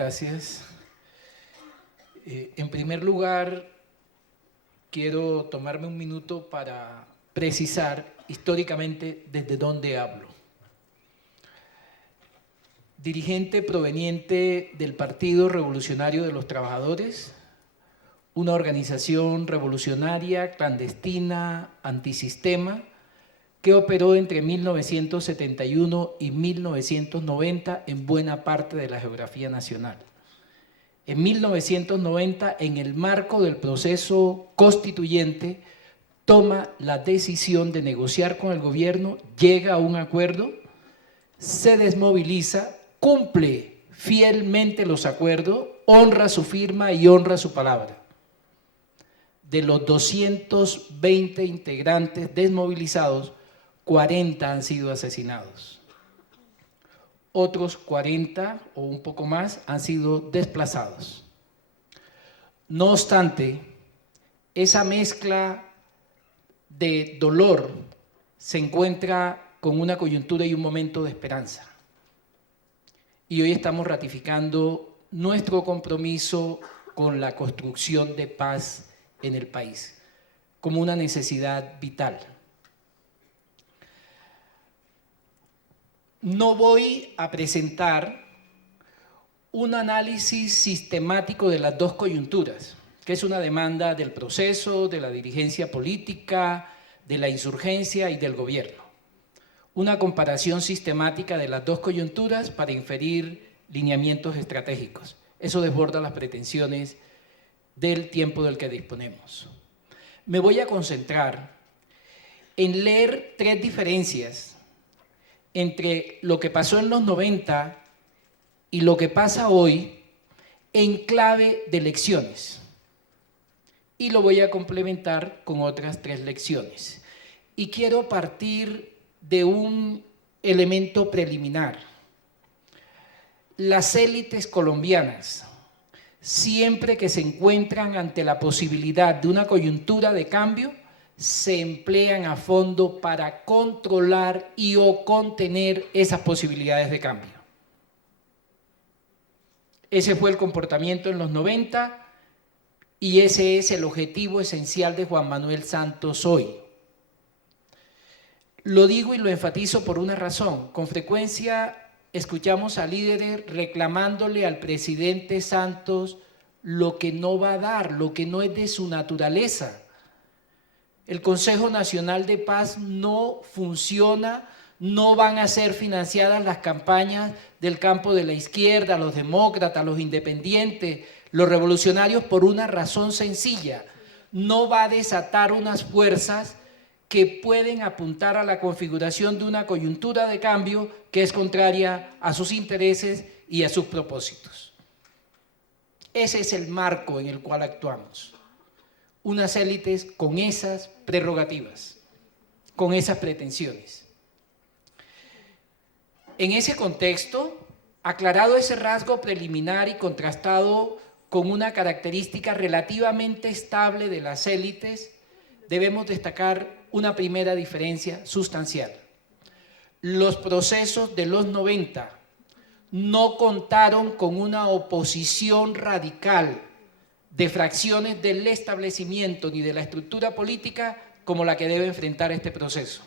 Gracias. En primer lugar, quiero tomarme un minuto para precisar históricamente desde dónde hablo. Dirigente proveniente del Partido Revolucionario de los Trabajadores, una organización revolucionaria, clandestina, antisistema, que operó entre 1971 y 1990 en buena parte de la geografía nacional. En 1990, en el marco del proceso constituyente, toma la decisión de negociar con el gobierno, llega a un acuerdo, se desmoviliza, cumple fielmente los acuerdos, honra su firma y honra su palabra. De los 220 integrantes desmovilizados, 40 han sido asesinados. Otros 40 o un poco más han sido desplazados. No obstante, esa mezcla de dolor se encuentra con una coyuntura y un momento de esperanza. Y hoy estamos ratificando nuestro compromiso con la construcción de paz en el país, como una necesidad vital. No voy a presentar un análisis sistemático de las dos coyunturas, que es una demanda del proceso, de la dirigencia política, de la insurgencia y del gobierno. Una comparación sistemática de las dos coyunturas para inferir lineamientos estratégicos. Eso desborda las pretensiones del tiempo del que disponemos. Me voy a concentrar en leer tres diferencias entre lo que pasó en los 90 y lo que pasa hoy en clave de lecciones. Y lo voy a complementar con otras tres lecciones. Y quiero partir de un elemento preliminar. Las élites colombianas, siempre que se encuentran ante la posibilidad de una coyuntura de cambio, se emplean a fondo para controlar y o contener esas posibilidades de cambio. Ese fue el comportamiento en los 90 y ese es el objetivo esencial de Juan Manuel Santos hoy. Lo digo y lo enfatizo por una razón. Con frecuencia escuchamos a líderes reclamándole al presidente Santos lo que no va a dar, lo que no es de su naturaleza. El Consejo Nacional de Paz no funciona, no van a ser financiadas las campañas del campo de la izquierda, los demócratas, los independientes, los revolucionarios, por una razón sencilla. No va a desatar unas fuerzas que pueden apuntar a la configuración de una coyuntura de cambio que es contraria a sus intereses y a sus propósitos. Ese es el marco en el cual actuamos. Unas élites con esas prerrogativas, con esas pretensiones. En ese contexto, aclarado ese rasgo preliminar y contrastado con una característica relativamente estable de las élites, debemos destacar una primera diferencia sustancial. Los procesos de los 90 no contaron con una oposición radical de fracciones del establecimiento ni de la estructura política como la que debe enfrentar este proceso.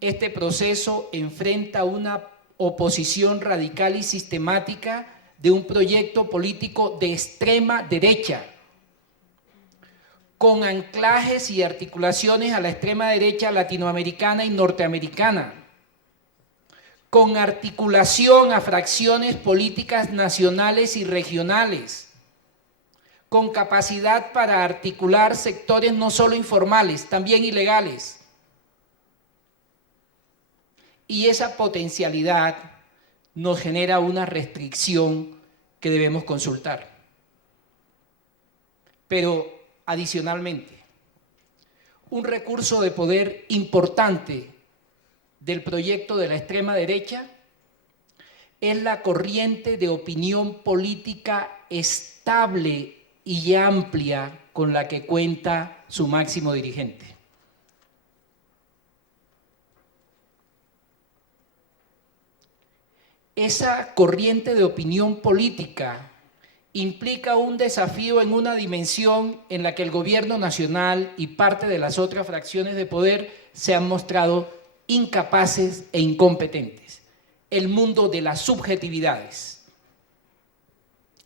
Este proceso enfrenta una oposición radical y sistemática de un proyecto político de extrema derecha, con anclajes y articulaciones a la extrema derecha latinoamericana y norteamericana, con articulación a fracciones políticas nacionales y regionales, con capacidad para articular sectores no solo informales, también ilegales. Y esa potencialidad nos genera una restricción que debemos consultar. Pero adicionalmente, un recurso de poder importante del proyecto de la extrema derecha es la corriente de opinión política estable y amplia con la que cuenta su máximo dirigente. esa corriente de opinión política implica un desafío en una dimensión en la que el gobierno nacional y parte de las otras fracciones de poder se han mostrado incapaces e incompetentes. El mundo de las subjetividades,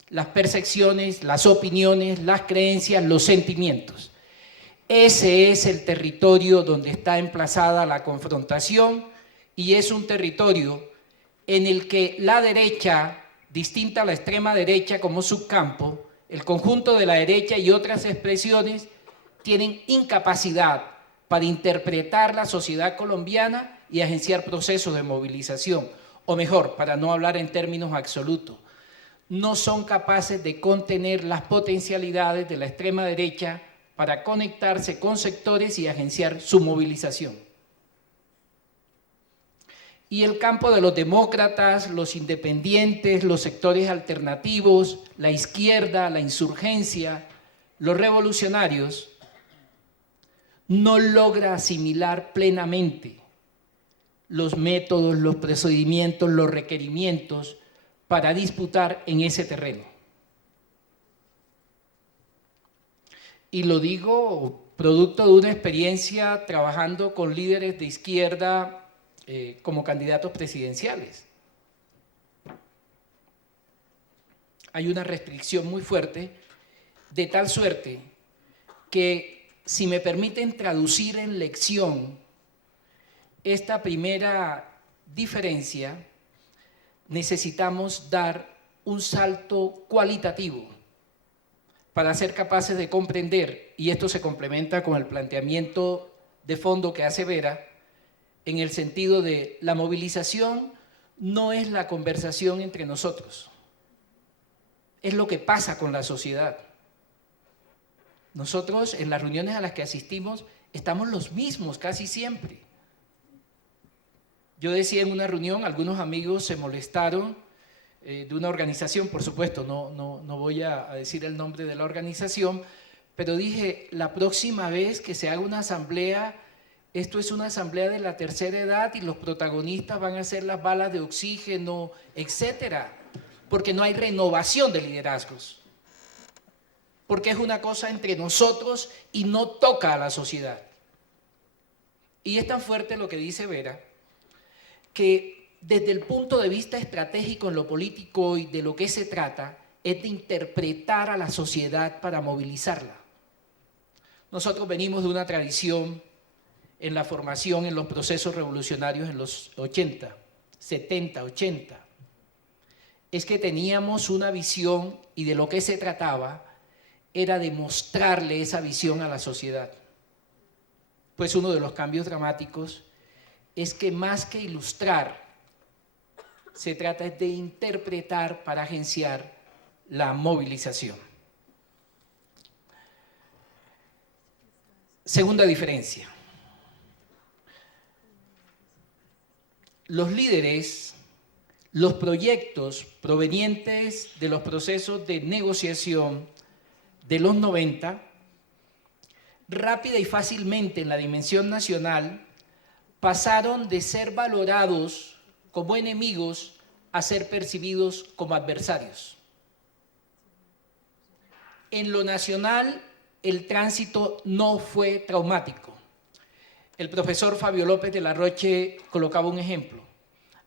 las percepciones, las opiniones, las creencias, los sentimientos. Ese es el territorio donde está emplazada la confrontación y es un territorio en el que la derecha, distinta a la extrema derecha como subcampo, el conjunto de la derecha y otras expresiones tienen incapacidad para interpretar la sociedad colombiana y agenciar procesos de movilización, o mejor, para no hablar en términos absolutos, no son capaces de contener las potencialidades de la extrema derecha para conectarse con sectores y agenciar su movilización. Y el campo de los demócratas, los independientes, los sectores alternativos, la izquierda, la insurgencia, los revolucionarios, no logra asimilar plenamente los métodos, los procedimientos, los requerimientos para disputar en ese terreno. Y lo digo producto de una experiencia trabajando con líderes de izquierda como candidatos presidenciales. Hay una restricción muy fuerte, de tal suerte que, si me permiten traducir en lección esta primera diferencia, necesitamos dar un salto cualitativo para ser capaces de comprender, y esto se complementa con el planteamiento de fondo que hace Vera, en el sentido de la movilización no es la conversación entre nosotros, es lo que pasa con la sociedad. Nosotros en las reuniones a las que asistimos estamos los mismos casi siempre. Yo decía en una reunión, algunos amigos se molestaron de una organización, por supuesto, no voy a decir el nombre de la organización, pero dije, la próxima vez que se haga una asamblea, esto es una asamblea de la tercera edad y los protagonistas van a ser las balas de oxígeno, etcétera, porque no hay renovación de liderazgos, porque es una cosa entre nosotros y no toca a la sociedad. Y es tan fuerte lo que dice Vera, que desde el punto de vista estratégico en lo político y de lo que se trata, es de interpretar a la sociedad para movilizarla. Nosotros venimos de una tradición en la formación, en los procesos revolucionarios en los 80, 70, 80. Es que teníamos una visión y de lo que se trataba era de mostrarle esa visión a la sociedad. Pues uno de los cambios dramáticos es que más que ilustrar, se trata de interpretar para agenciar la movilización. Segunda diferencia. Los líderes, los proyectos provenientes de los procesos de negociación de los 90, rápida y fácilmente en la dimensión nacional, pasaron de ser valorados como enemigos a ser percibidos como adversarios. En lo nacional, el tránsito no fue traumático. El profesor Fabio López de la Roche colocaba un ejemplo.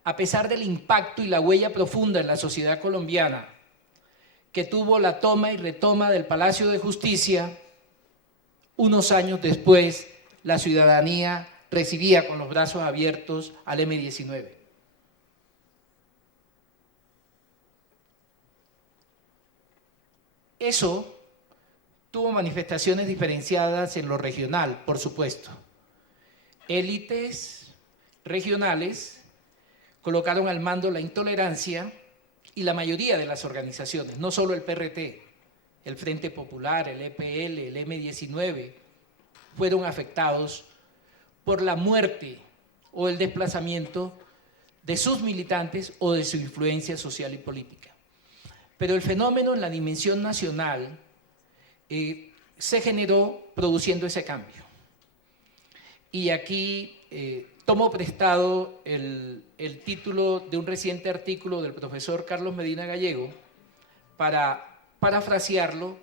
A pesar del impacto y la huella profunda en la sociedad colombiana que tuvo la toma y retoma del Palacio de Justicia, unos años después la ciudadanía recibía con los brazos abiertos al M-19. Eso tuvo manifestaciones diferenciadas en lo regional, por supuesto. Élites regionales colocaron al mando la intolerancia y la mayoría de las organizaciones, no solo el PRT, el Frente Popular, el EPL, el M-19, fueron afectados por la muerte o el desplazamiento de sus militantes o de su influencia social y política. Pero el fenómeno en la dimensión nacional se generó produciendo ese cambio. Y aquí tomo prestado el título de un reciente artículo del profesor Carlos Medina Gallego para parafrasearlo,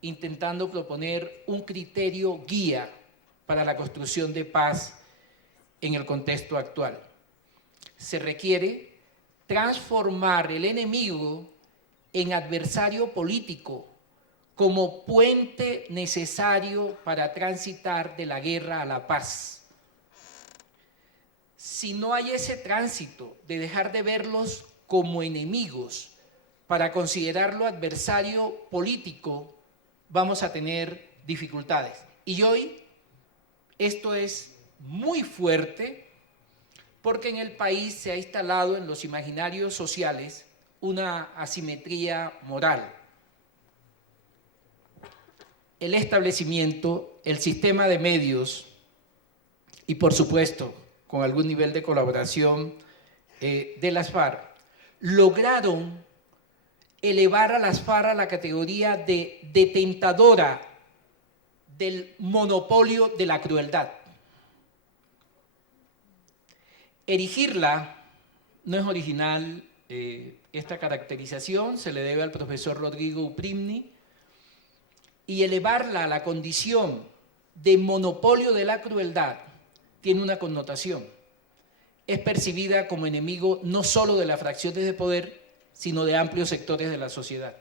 intentando proponer un criterio guía para la construcción de paz en el contexto actual. Se requiere transformar el enemigo en adversario político como puente necesario para transitar de la guerra a la paz. Si no hay ese tránsito de dejar de verlos como enemigos para considerarlo adversario político, vamos a tener dificultades. Y hoy esto es muy fuerte porque en el país se ha instalado en los imaginarios sociales una asimetría moral. El establecimiento, el sistema de medios y, por supuesto, con algún nivel de colaboración de las FARC, lograron elevar a las FARC a la categoría de detentadora del monopolio de la crueldad. Erigirla no es original, esta caracterización se le debe al profesor Rodrigo Uprimni, y elevarla a la condición de monopolio de la crueldad tiene una connotación. Es percibida como enemigo no solo de las fracciones de poder, sino de amplios sectores de la sociedad.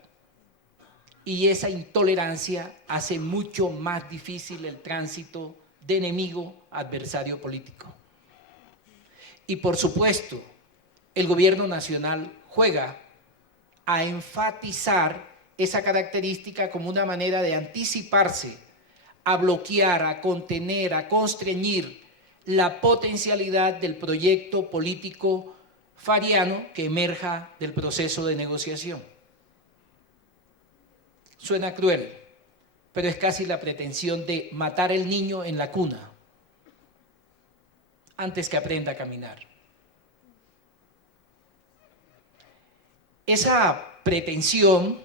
Y esa intolerancia hace mucho más difícil el tránsito de enemigo a adversario político. Y por supuesto, el gobierno nacional juega a enfatizar esa característica como una manera de anticiparse, a bloquear, a contener, a constreñir la potencialidad del proyecto político fariano que emerja del proceso de negociación. Suena cruel, pero es casi la pretensión de matar al niño en la cuna antes que aprenda a caminar. Esa pretensión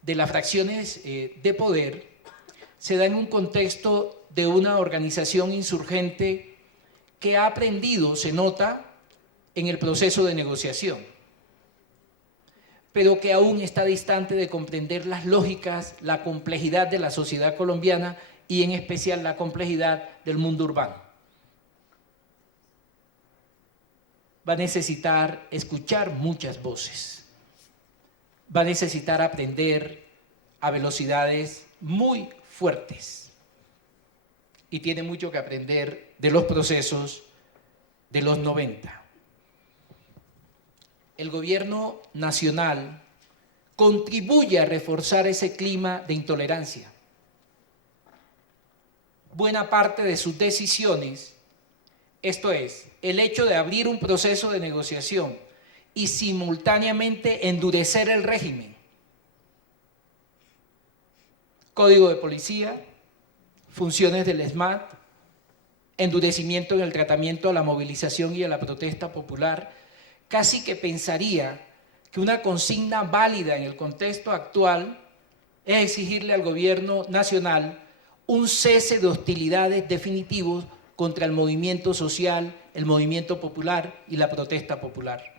de las fracciones de poder se da en un contexto de una organización insurgente que ha aprendido, se nota, en el proceso de negociación, pero que aún está distante de comprender las lógicas, la complejidad de la sociedad colombiana y en especial la complejidad del mundo urbano. Va a necesitar escuchar muchas voces, va a necesitar aprender a velocidades muy fuertes y tiene mucho que aprender de los procesos de los 90. El gobierno nacional contribuye a reforzar ese clima de intolerancia. Buena parte de sus decisiones, esto es, el hecho de abrir un proceso de negociación y simultáneamente endurecer el régimen, código de policía, funciones del ESMAD, endurecimiento en el tratamiento a la movilización y a la protesta popular, casi que pensaría que una consigna válida en el contexto actual es exigirle al gobierno nacional un cese de hostilidades definitivos contra el movimiento social, el movimiento popular y la protesta popular.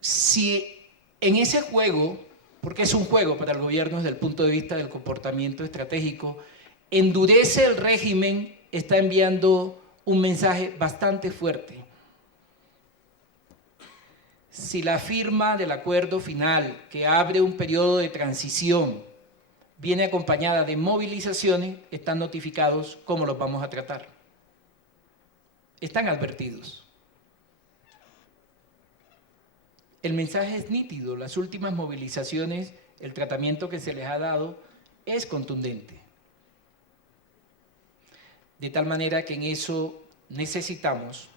Si en ese juego, porque es un juego para el gobierno desde el punto de vista del comportamiento estratégico, endurece el régimen, está enviando un mensaje bastante fuerte. Si la firma del acuerdo final, que abre un periodo de transición, viene acompañada de movilizaciones, están notificados cómo los vamos a tratar. Están advertidos. El mensaje es nítido, las últimas movilizaciones, el tratamiento que se les ha dado es contundente. De tal manera que en eso necesitamos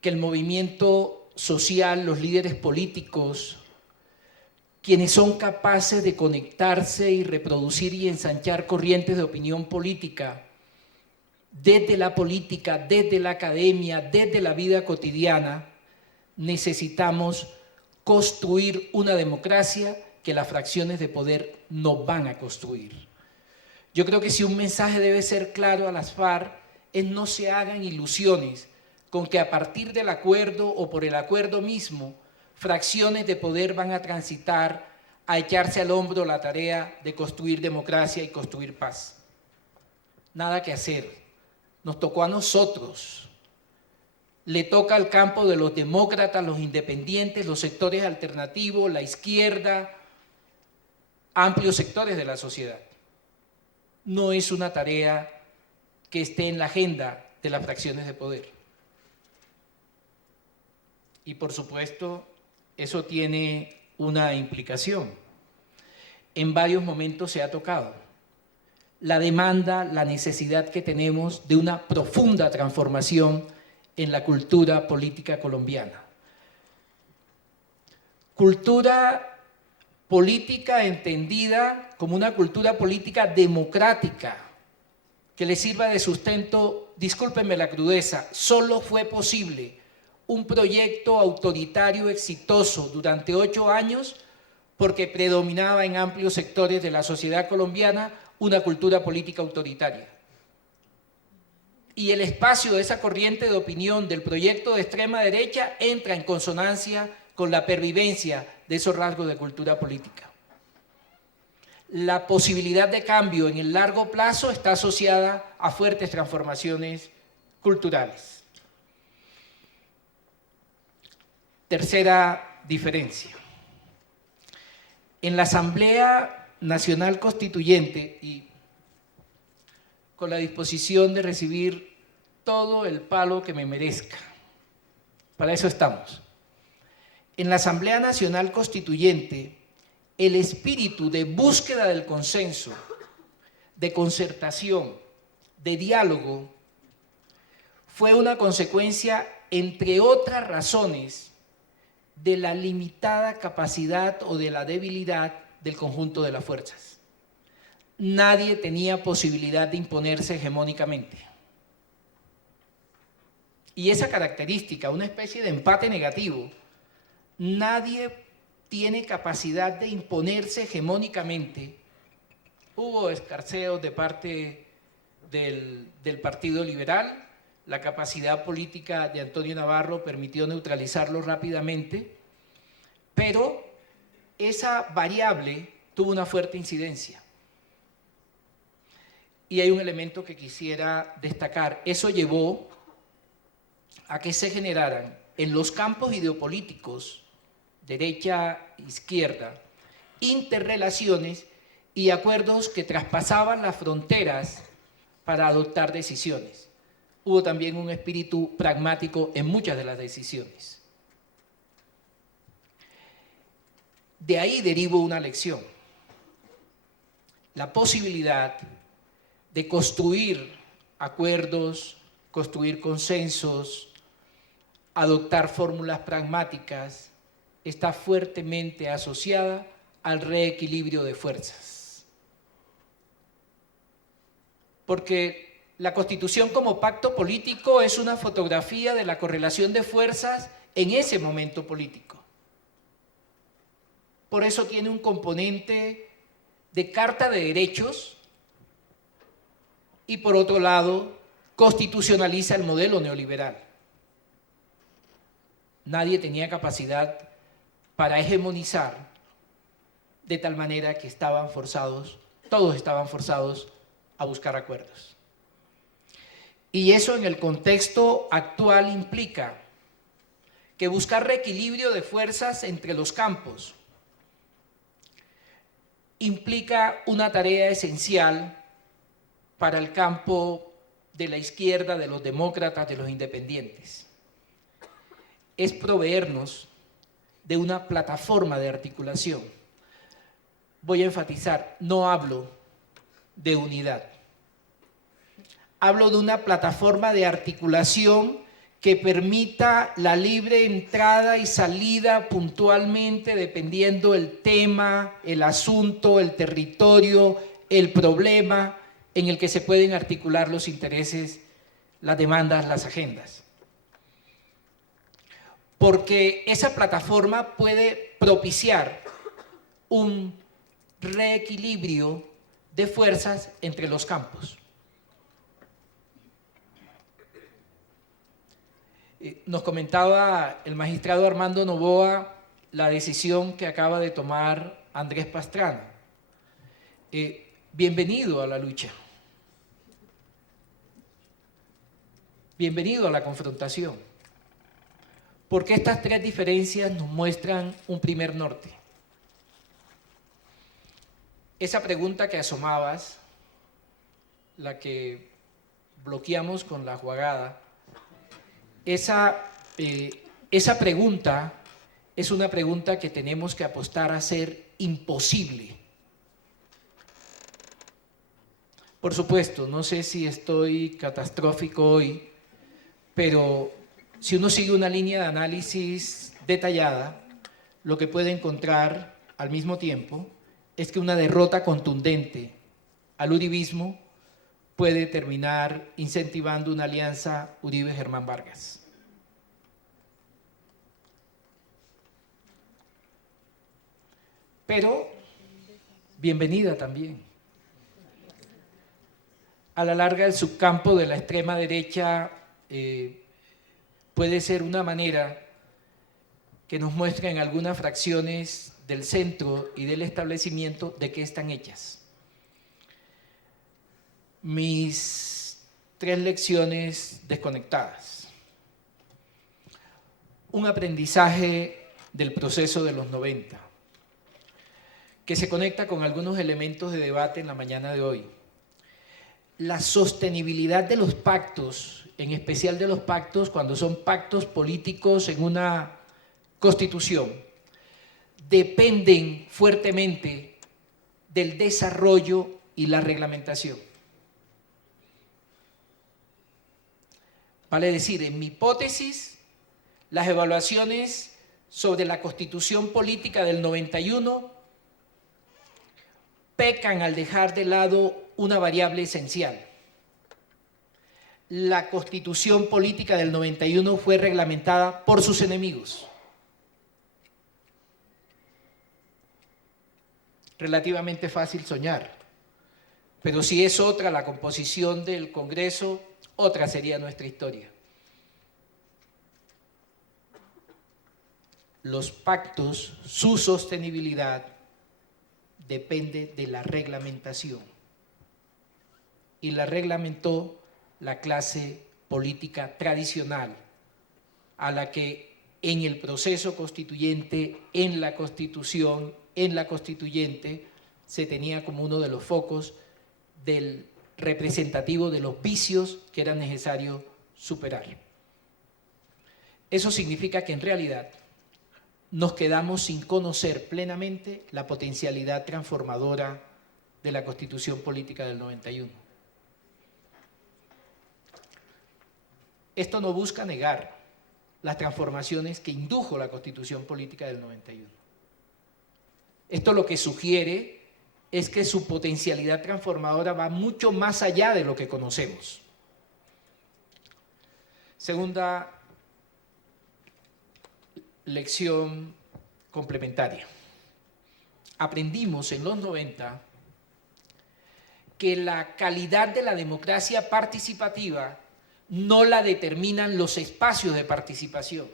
que el movimiento social, los líderes políticos, quienes son capaces de conectarse y reproducir y ensanchar corrientes de opinión política, desde la política, desde la academia, desde la vida cotidiana, necesitamos construir una democracia que las fracciones de poder no van a construir. Yo creo que si un mensaje debe ser claro a las FARC es no se hagan ilusiones con que a partir del acuerdo o por el acuerdo mismo, fracciones de poder van a transitar a echarse al hombro la tarea de construir democracia y construir paz. Nada que hacer. Nos tocó a nosotros. Le toca al campo de los demócratas, los independientes, los sectores alternativos, la izquierda, amplios sectores de la sociedad. No es una tarea que esté en la agenda de las fracciones de poder. Y por supuesto, eso tiene una implicación. En varios momentos se ha tocado la demanda, la necesidad que tenemos de una profunda transformación en la cultura política colombiana. Cultura política entendida como una cultura política democrática, que le sirva de sustento, discúlpenme la crudeza, solo fue posible un proyecto autoritario exitoso durante 8 años porque predominaba en amplios sectores de la sociedad colombiana una cultura política autoritaria. Y el espacio de esa corriente de opinión del proyecto de extrema derecha entra en consonancia con la pervivencia de esos rasgos de cultura política. La posibilidad de cambio en el largo plazo está asociada a fuertes transformaciones culturales. Tercera diferencia. En la Asamblea Nacional Constituyente, y con la disposición de recibir todo el palo que me merezca, para eso estamos. En la Asamblea Nacional Constituyente, el espíritu de búsqueda del consenso, de concertación, de diálogo, fue una consecuencia, entre otras razones, de la limitada capacidad o de la debilidad del conjunto de las fuerzas. Nadie tenía posibilidad de imponerse hegemónicamente. Y esa característica, una especie de empate negativo, nadie tiene capacidad de imponerse hegemónicamente. Hubo escarceos de parte del Partido Liberal. La capacidad política de Antonio Navarro permitió neutralizarlo rápidamente, pero esa variable tuvo una fuerte incidencia. Y hay un elemento que quisiera destacar. Eso llevó a que se generaran en los campos ideopolíticos, derecha, izquierda, interrelaciones y acuerdos que traspasaban las fronteras para adoptar decisiones. Hubo también un espíritu pragmático en muchas de las decisiones. De ahí derivo una lección. La posibilidad de construir acuerdos, construir consensos, adoptar fórmulas pragmáticas, está fuertemente asociada al reequilibrio de fuerzas. Porque la Constitución como pacto político es una fotografía de la correlación de fuerzas en ese momento político. Por eso tiene un componente de carta de derechos y por otro lado constitucionaliza el modelo neoliberal. Nadie tenía capacidad para hegemonizar de tal manera que todos estaban forzados a buscar acuerdos. Y eso en el contexto actual implica que buscar reequilibrio de fuerzas entre los campos implica una tarea esencial para el campo de la izquierda, de los demócratas, de los independientes. Es proveernos de una plataforma de articulación. Voy a enfatizar, no hablo de unidad. Hablo de una plataforma de articulación que permita la libre entrada y salida puntualmente dependiendo el tema, el asunto, el territorio, el problema en el que se pueden articular los intereses, las demandas, las agendas. porque esa plataforma puede propiciar un reequilibrio de fuerzas entre los campos. Nos comentaba el magistrado Armando Novoa la decisión que acaba de tomar Andrés Pastrana. Bienvenido a la lucha. Bienvenido a la confrontación. Porque estas tres diferencias nos muestran un primer norte. Esa pregunta que asomabas, la que bloqueamos con la jugada, esa pregunta es una pregunta que tenemos que apostar a ser imposible. Por supuesto, no sé si estoy catastrófico hoy, pero si uno sigue una línea de análisis detallada, lo que puede encontrar al mismo tiempo es que una derrota contundente al uribismo puede terminar incentivando una alianza Uribe-Germán Vargas. Pero bienvenida también. A la larga, el subcampo de la extrema derecha puede ser una manera que nos muestra en algunas fracciones del centro y del establecimiento de qué están hechas. Mis 3 lecciones desconectadas. Un aprendizaje del proceso de los 90, que se conecta con algunos elementos de debate en la mañana de hoy. La sostenibilidad de los pactos, en especial de los pactos cuando son pactos políticos en una constitución, dependen fuertemente del desarrollo y la reglamentación. Vale decir, en mi hipótesis, las evaluaciones sobre la Constitución Política del 91 pecan al dejar de lado una variable esencial. La Constitución Política del 91 fue reglamentada por sus enemigos. Relativamente fácil soñar, pero si es otra la composición del Congreso, otra sería nuestra historia. Los pactos, su sostenibilidad depende de la reglamentación. Y la reglamentó la clase política tradicional, a la que en el proceso constituyente, en la Constitución, en la constituyente, se tenía como uno de los focos del representativo de los vicios que era necesario superar. Eso significa que en realidad nos quedamos sin conocer plenamente la potencialidad transformadora de la Constitución Política del 91. Esto no busca negar las transformaciones que indujo la Constitución Política del 91. Esto lo que sugiere es que su potencialidad transformadora va mucho más allá de lo que conocemos. Segunda lección complementaria. Aprendimos en los 90 que la calidad de la democracia participativa no la determinan los espacios de participación,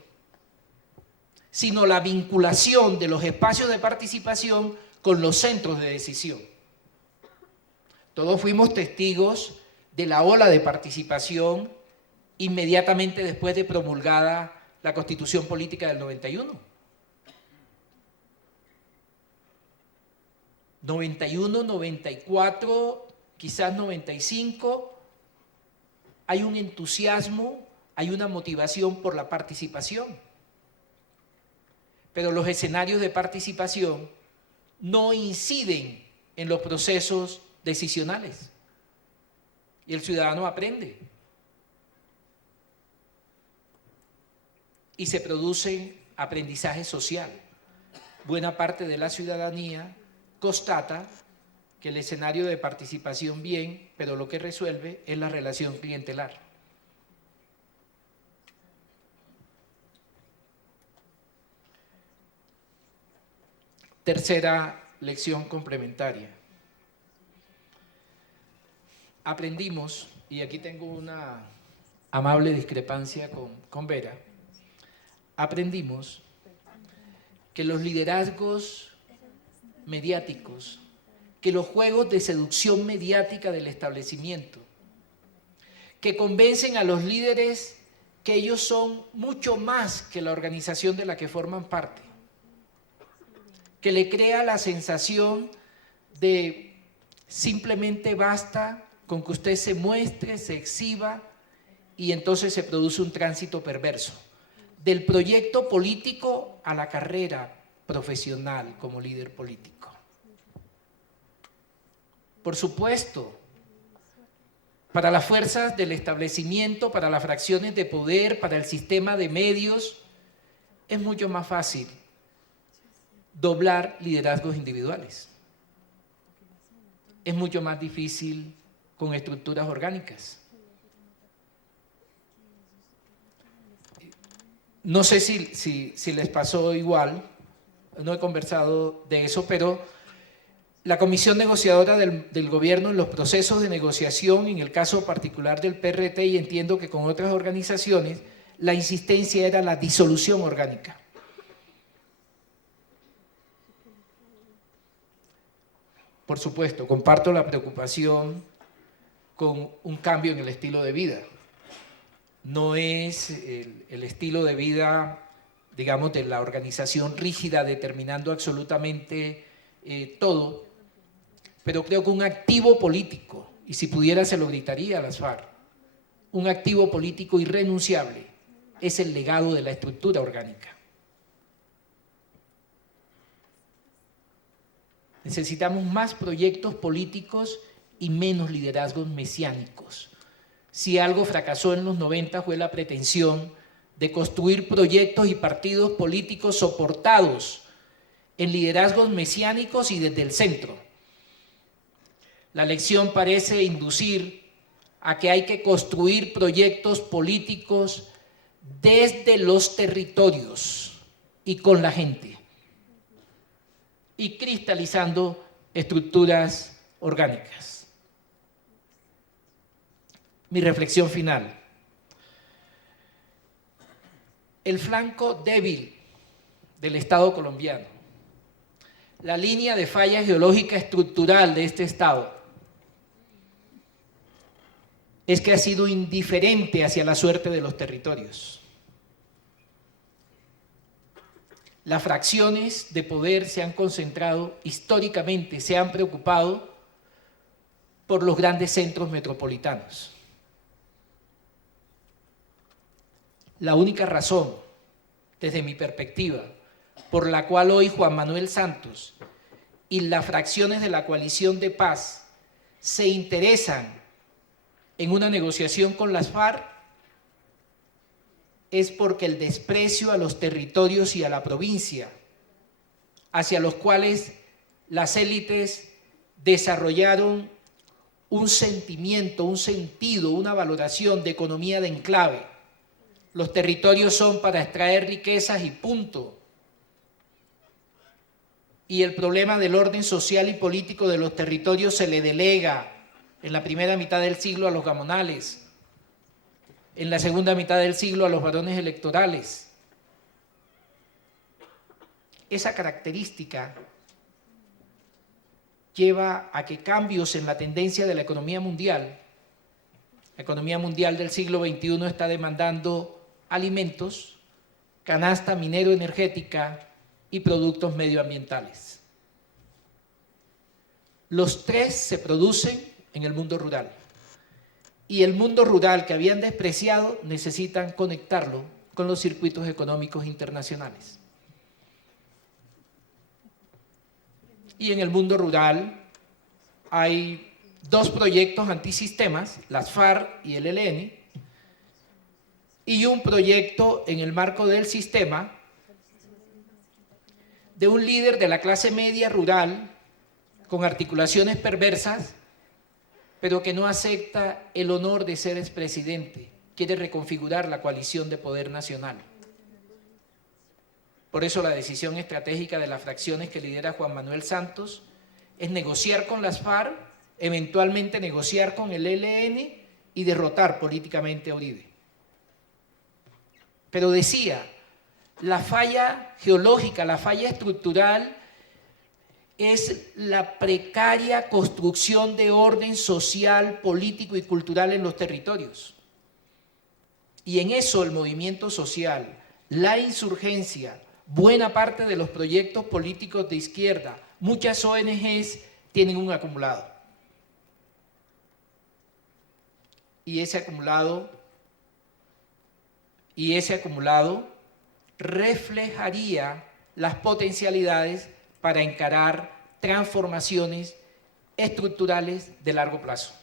sino la vinculación de los espacios de participación con los centros de decisión. Todos fuimos testigos de la ola de participación inmediatamente después de promulgada la Constitución Política del 91. 91, 94, quizás 95, hay un entusiasmo, hay una motivación por la participación. Pero los escenarios de participación no inciden en los procesos decisionales. Y el ciudadano aprende. Y se produce aprendizaje social. Buena parte de la ciudadanía constata que el escenario de participación bien, pero lo que resuelve es la relación clientelar. Tercera lección complementaria. Aprendimos, y aquí tengo una amable discrepancia con Vera, aprendimos que los liderazgos mediáticos, que los juegos de seducción mediática del establecimiento, que convencen a los líderes que ellos son mucho más que la organización de la que forman parte, que le crea la sensación de simplemente basta con que usted se muestre, se exhiba, y entonces se produce un tránsito perverso del proyecto político a la carrera profesional como líder político. Por supuesto, para las fuerzas del establecimiento, para las fracciones de poder, para el sistema de medios, es mucho más fácil doblar liderazgos individuales. Es mucho más difícil con estructuras orgánicas. No sé si les pasó igual, no he conversado de eso, pero la comisión negociadora del gobierno en los procesos de negociación, en el caso particular del PRT, y entiendo que con otras organizaciones, la insistencia era la disolución orgánica. Por supuesto, comparto la preocupación con un cambio en el estilo de vida. No es el estilo de vida, digamos, de la organización rígida determinando absolutamente todo, pero creo que un activo político, y si pudiera se lo gritaría a las FARC, un activo político irrenunciable es el legado de la estructura orgánica. Necesitamos más proyectos políticos y menos liderazgos mesiánicos. Si algo fracasó en los 90 fue la pretensión de construir proyectos y partidos políticos soportados en liderazgos mesiánicos y desde el centro. La lección parece inducir a que hay que construir proyectos políticos desde los territorios y con la gente, y cristalizando estructuras orgánicas. Mi reflexión final. El flanco débil del Estado colombiano, la línea de falla geológica estructural de este Estado, es que ha sido indiferente hacia la suerte de los territorios. Las fracciones de poder se han concentrado históricamente, se han preocupado por los grandes centros metropolitanos. La única razón, desde mi perspectiva, por la cual hoy Juan Manuel Santos y las fracciones de la coalición de paz se interesan en una negociación con las FARC es porque el desprecio a los territorios y a la provincia, hacia los cuales las élites desarrollaron un sentimiento, un sentido, una valoración de economía de enclave. Los territorios son para extraer riquezas y punto. Y el problema del orden social y político de los territorios se le delega en la primera mitad del siglo a los gamonales, en la segunda mitad del siglo a los varones electorales. Esa característica lleva a que cambios en la tendencia de la economía mundial del siglo XXI está demandando alimentos, canasta minero-energética y productos medioambientales. Los tres se producen en el mundo rural. Y el mundo rural que habían despreciado necesitan conectarlo con los circuitos económicos internacionales. Y en el mundo rural hay dos proyectos antisistemas, las FARC y el ELN, y un proyecto en el marco del sistema de un líder de la clase media rural con articulaciones perversas, pero que no acepta el honor de ser expresidente, quiere reconfigurar la coalición de poder nacional. Por eso la decisión estratégica de las fracciones que lidera Juan Manuel Santos es negociar con las FARC, eventualmente negociar con el ELN y derrotar políticamente a Uribe. Pero decía, la falla geológica, la falla estructural es la precaria construcción de orden social, político y cultural en los territorios. Y en eso el movimiento social, la insurgencia, buena parte de los proyectos políticos de izquierda, muchas ONGs tienen un acumulado. Y ese acumulado reflejaría las potencialidades para encarar transformaciones estructurales de largo plazo.